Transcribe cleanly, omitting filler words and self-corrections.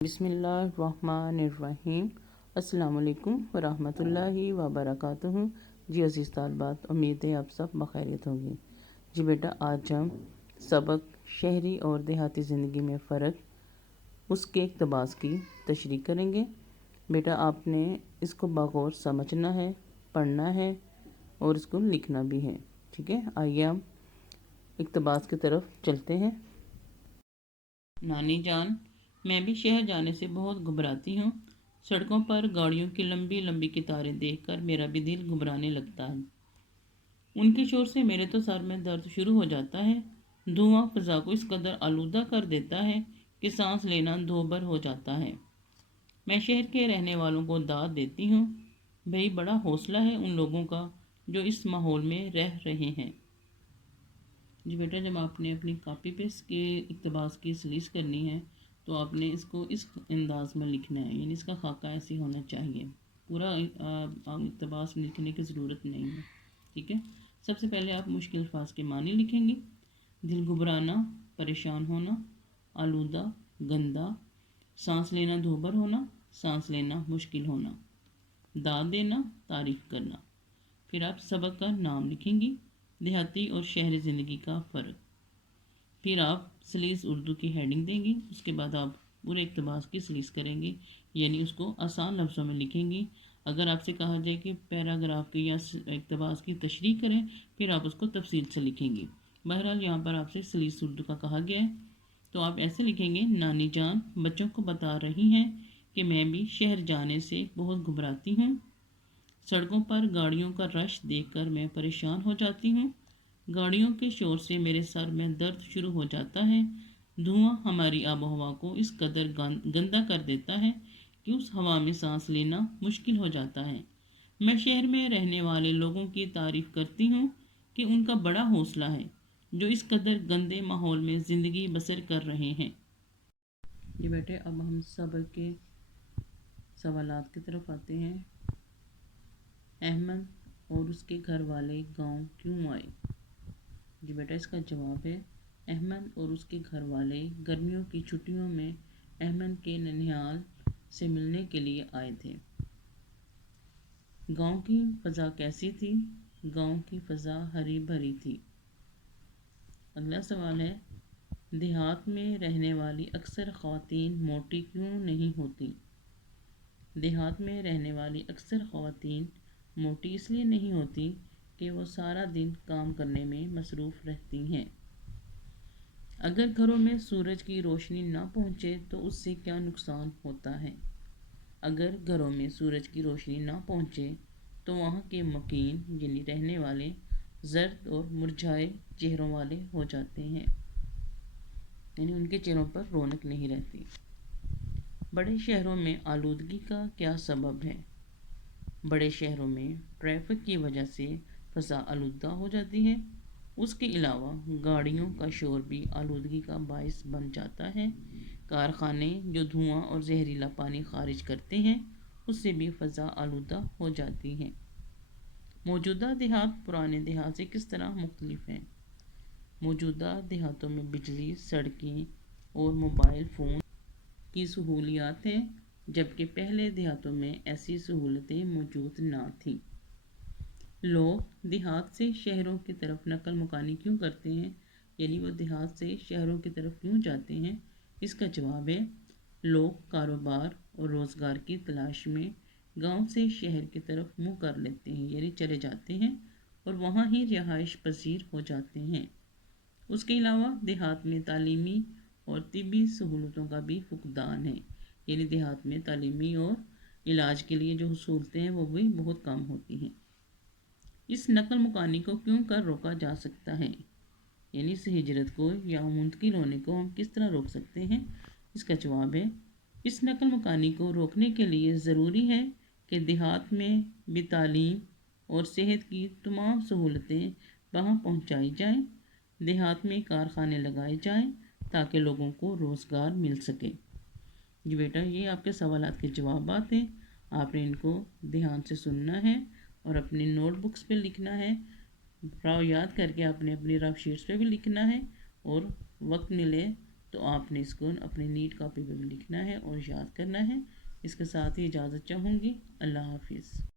بسم اللہ الرحمن الرحیم۔ السلام علیکم ورحمۃ اللہ وبرکاتہ۔ جی عزیز طالبات، امید ہے آپ سب بخیریت ہوں گی۔ جی بیٹا، آج ہم سبق شہری اور دیہاتی زندگی میں فرق اس کے اقتباس کی تشریح کریں گے۔ بیٹا آپ نے اس کو بغور سمجھنا ہے، پڑھنا ہے اور اس کو لکھنا بھی ہے، ٹھیک ہے؟ آئیے ہم اقتباس کی طرف چلتے ہیں۔ نانی جان، میں بھی شہر جانے سے بہت گھبراتی ہوں۔ سڑکوں پر گاڑیوں کی لمبی لمبی قطاریں دیکھ کر میرا بھی دل گھبرانے لگتا ہے۔ ان کے شور سے میرے تو سر میں درد شروع ہو جاتا ہے۔ دھواں فضا کو اس قدر آلودہ کر دیتا ہے کہ سانس لینا دوبھر ہو جاتا ہے۔ میں شہر کے رہنے والوں کو داد دیتی ہوں، بھئی بڑا حوصلہ ہے ان لوگوں کا جو اس ماحول میں رہ رہے ہیں۔ جی بیٹا، جب آپ نے اپنی کاپی پہ اس کے اقتباس کی سلیس کرنی ہے تو آپ نے اس کو اس انداز میں لکھنا ہے، یعنی اس کا خاکہ ایسی ہونا چاہیے۔ پورا اقتباس لکھنے کی ضرورت نہیں ہے، ٹھیک ہے؟ سب سے پہلے آپ مشکل الفاظ کے معنی لکھیں گی۔ دل گھبرانا، پریشان ہونا، آلودہ، گندا، سانس لینا دوبھر ہونا، سانس لینا مشکل ہونا، داد دینا، تعریف کرنا۔ پھر آپ سبق کا نام لکھیں گی، دیہاتی اور شہری زندگی کا فرق۔ پھر آپ سلیس اردو کی ہیڈنگ دیں گی، اس کے بعد آپ پورے اقتباس کی سلیس کریں گی، یعنی اس کو آسان لفظوں میں لکھیں گی۔ اگر آپ سے کہا جائے کہ پیراگراف کی یا اقتباس کی تشریح کریں، پھر آپ اس کو تفصیل سے لکھیں گی۔ بہرحال یہاں پر آپ سے سلیس اردو کا کہا گیا ہے، تو آپ ایسے لکھیں گے: نانی جان بچوں کو بتا رہی ہیں کہ میں بھی شہر جانے سے بہت گھبراتی ہوں۔ سڑکوں پر گاڑیوں کا رش دیکھ کر میں پریشان ہو جاتی ہوں۔ گاڑیوں کے شور سے میرے سر میں درد شروع ہو جاتا ہے۔ دھواں ہماری آب و ہوا کو اس قدر گندا کر دیتا ہے کہ اس ہوا میں سانس لینا مشکل ہو جاتا ہے۔ میں شہر میں رہنے والے لوگوں کی تعریف کرتی ہوں کہ ان کا بڑا حوصلہ ہے جو اس قدر گندے ماحول میں زندگی بسر کر رہے ہیں۔ یہ بیٹے، اب ہم سبق کے سوالات کی طرف آتے ہیں۔ احمد اور اس کے گھر والے گاؤں کیوں آئے؟ جی بیٹا، اس کا جواب ہے: احمد اور اس کے گھر والے گرمیوں کی چھٹیوں میں احمد کے ننیھال سے ملنے کے لیے آئے تھے۔ گاؤں کی فضا کیسی تھی؟ گاؤں کی فضا ہری بھری تھی۔ اگلا سوال ہے: دیہات میں رہنے والی اکثر خواتین موٹی کیوں نہیں ہوتی؟ دیہات میں رہنے والی اکثر خواتین موٹی اس لیے نہیں ہوتی کہ وہ سارا دن کام کرنے میں مصروف رہتی ہیں۔ اگر گھروں میں سورج کی روشنی نہ پہنچے تو اس سے کیا نقصان ہوتا ہے؟ اگر گھروں میں سورج کی روشنی نہ پہنچے تو وہاں کے مکین یعنی رہنے والے زرد اور مرجھائے چہروں والے ہو جاتے ہیں، یعنی ان کے چہروں پر رونق نہیں رہتی۔ بڑے شہروں میں آلودگی کا کیا سبب ہے؟ بڑے شہروں میں ٹریفک کی وجہ سے فضا آلودہ ہو جاتی ہے۔ اس کے علاوہ گاڑیوں کا شور بھی آلودگی کا باعث بن جاتا ہے۔ کارخانے جو دھواں اور زہریلا پانی خارج کرتے ہیں، اس سے بھی فضا آلودہ ہو جاتی ہے۔ موجودہ دیہات پرانے دیہات سے کس طرح مختلف ہیں؟ موجودہ دیہاتوں میں بجلی، سڑکیں اور موبائل فون کی سہولیات ہیں، جبکہ پہلے دیہاتوں میں ایسی سہولتیں موجود نہ تھیں۔ لوگ دیہات سے شہروں کی طرف نقل مکانی کیوں کرتے ہیں، یعنی وہ دیہات سے شہروں کی طرف کیوں جاتے ہیں؟ اس کا جواب ہے: لوگ کاروبار اور روزگار کی تلاش میں گاؤں سے شہر کی طرف منہ کر لیتے ہیں، یعنی چلے جاتے ہیں اور وہاں ہی رہائش پذیر ہو جاتے ہیں۔ اس کے علاوہ دیہات میں تعلیمی اور طبی سہولتوں کا بھی فقدان ہے، یعنی دیہات میں تعلیمی اور علاج کے لیے جو سہولتیں ہیں وہ بھی بہت کم ہوتی ہیں۔ اس نقل مکانی کو کیوں کر روکا جا سکتا ہے، یعنی اس ہجرت کو یا منتقل ہونے کو ہم کس طرح روک سکتے ہیں؟ اس کا جواب ہے: اس نقل مکانی کو روکنے کے لیے ضروری ہے کہ دیہات میں بھی تعلیم اور صحت کی تمام سہولتیں وہاں پہنچائی جائیں۔ دیہات میں کارخانے لگائے جائیں تاکہ لوگوں کو روزگار مل سکے۔ جی بیٹا، یہ آپ کے سوالات کے جوابات ہیں۔ آپ نے ان کو دھیان سے سننا ہے اور اپنی نوٹ بکس پہ لکھنا ہے۔ راو یاد کر کے آپ نے اپنی رف شیٹس پہ بھی لکھنا ہے، اور وقت ملے تو آپ نے اس کو اپنی نیٹ کاپی پہ بھی لکھنا ہے اور یاد کرنا ہے۔ اس کے ساتھ ہی اجازت چاہوں گی۔ اللہ حافظ۔